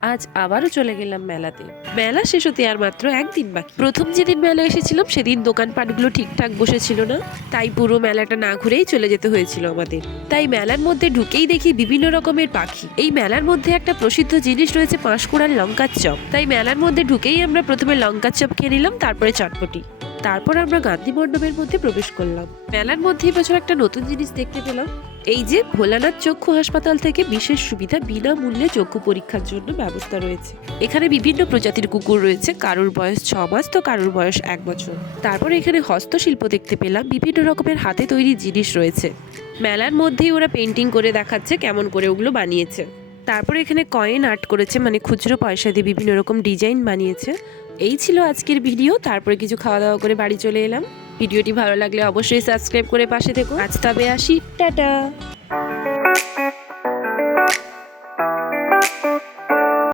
আজ আবারও চলে গেলাম মেলাতে। মেলা শেষ হতে আর মাত্র একদিন বাকি। প্রথম যেদিন মেলা এসেছিলাম সেদিন দোকানপাটগুলো ঠিকঠাক বসেছিল না, তাই পুরো মেলাটা না ঘুরেই চলে যেতে হয়েছিল আমাদের। তাই মেলার মধ্যে ঢুকেই দেখি বিভিন্ন রকমের পাখি। এই মেলার মধ্যে একটা প্রসিদ্ধ জিনিস রয়েছে পাঁশকুড়ার লঙ্কার চপ। তাই মেলার মধ্যে ঢুকেই আমরা প্রথমে লঙ্কার চপ খেয়ে নিলাম, তারপরে চটপটি। তারপর আমরা গান্ধী মণ্ডপের মধ্যে প্রবেশ করলাম। মেলার মধ্যে এবছর একটা নতুন জিনিস দেখতে পেলাম। এই যে ভোলানাথ চক্ষু হাসপাতাল থেকে বিশেষ সুবিধা, বিনামূল্যে চক্ষু পরীক্ষার জন্য ব্যবস্থা রয়েছে। এখানে বিভিন্ন প্রজাতির কুকুর রয়েছে, কারুর বয়স 6 মাস তো কারুর বয়স 1 বছর। তারপর এখানে হস্তশিল্প দেখতে পেলাম, বিভিন্ন রকমের হাতে তৈরি জিনিস রয়েছে। মেলার মধ্যেই ওরা পেন্টিং করে দেখাচ্ছে কেমন করে ওগুলো বানিয়েছে। তারপর এখানে কয়েন আর্ট করেছে, মানে খুচরো পয়সা দিয়ে বিভিন্ন রকম ডিজাইন বানিয়েছে। এই ছিল আজকের ভিডিও। তারপরে কিছু খাওয়া দাওয়া করে বাড়ি চলে এলাম। ভিডিওটি ভালো লাগলে অবশ্যই সাবস্ক্রাইব করে পাশে থেকো। আজ তবে আসি, টাটা।